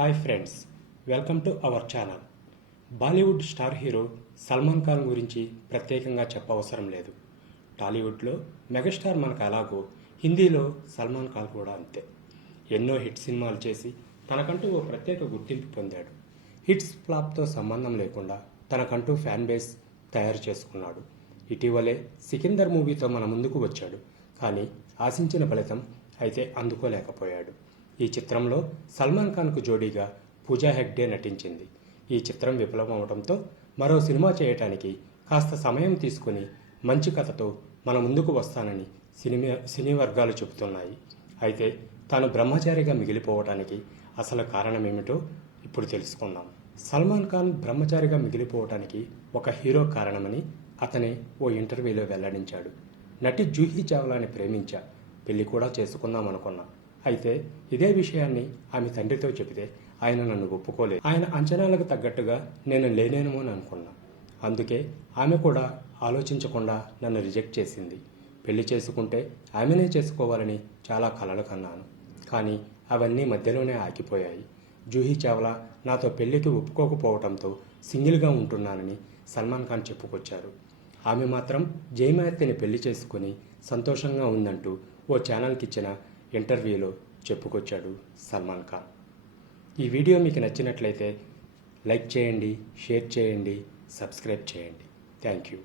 Hi friends, welcome to our channel. Bollywood star hero Salman Khan గురించి ప్రత్యేకంగా చెప్పవసరం లేదు. టాలీవుడ్లో మెగాస్టార్ మనకు అలాగో హిందీలో సల్మాన్ ఖాన్ కూడా అంతే. ఎన్నో హిట్ సినిమాలు చేసి తనకంటూ ఓ ప్రత్యేక గుర్తింపు పొందాడు. హిట్స్ ఫ్లాప్తో సంబంధం లేకుండా తనకంటూ ఫ్యాన్ బేస్ తయారు చేసుకున్నాడు. ఇటీవలే సికిందర్ మూవీతో మన ముందుకు వచ్చాడు. కానీ ఆశించిన ఫలితం అయితే అందుకోలేకపోయాడు. ఈ చిత్రంలో సల్మాన్ ఖాన్కు జోడీగా పూజా హెగ్డే నటించింది. ఈ చిత్రం విఫలమవడంతో మరో సినిమా చేయటానికి కాస్త సమయం తీసుకుని మంచి కథతో మన ముందుకు వస్తానని సినీ వర్గాలు చెబుతున్నాయి. అయితే తాను బ్రహ్మచారిగా మిగిలిపోవటానికి అసలు కారణమేమిటో ఇప్పుడు తెలుసుకుందాం. సల్మాన్ ఖాన్ బ్రహ్మచారిగా మిగిలిపోవటానికి ఒక హీరో కారణమని అతనే ఓ ఇంటర్వ్యూలో వెల్లడించాడు. నటి జూహీ చావ్లాని ప్రేమించా, పెళ్లి కూడా చేసుకుందాం అనుకున్నా. అయితే ఇదే విషయాన్ని ఆమె తండ్రితో చెబితే ఆయన నన్ను ఒప్పుకోలేదు. ఆయన అంచనాలకు తగ్గట్టుగా నేను లేనేమో అని అనుకున్నా. అందుకే ఆమె కూడా ఆలోచించకుండా నన్ను రిజెక్ట్ చేసింది. పెళ్లి చేసుకుంటే ఆమెనే చేసుకోవాలని చాలా కలలు కన్నాను. కానీ అవన్నీ మధ్యలోనే ఆగిపోయాయి. జూహీ చావ్లా నాతో పెళ్లికి ఒప్పుకోకపోవడంతో సింగిల్గా ఉంటున్నానని సల్మాన్ ఖాన్ చెప్పుకొచ్చారు. ఆమె మాత్రం జయమాత్యని పెళ్లి చేసుకుని సంతోషంగా ఉందంటూ ఓ ఛానల్కి ఇచ్చిన ఇంటర్వ్యూలో చెప్పుకొచ్చాడు సల్మాన్ ఖాన్. ఈ వీడియో మీకు నచ్చినట్లయితే లైక్ చేయండి, షేర్ చేయండి, సబ్స్క్రైబ్ చేయండి. Thank you.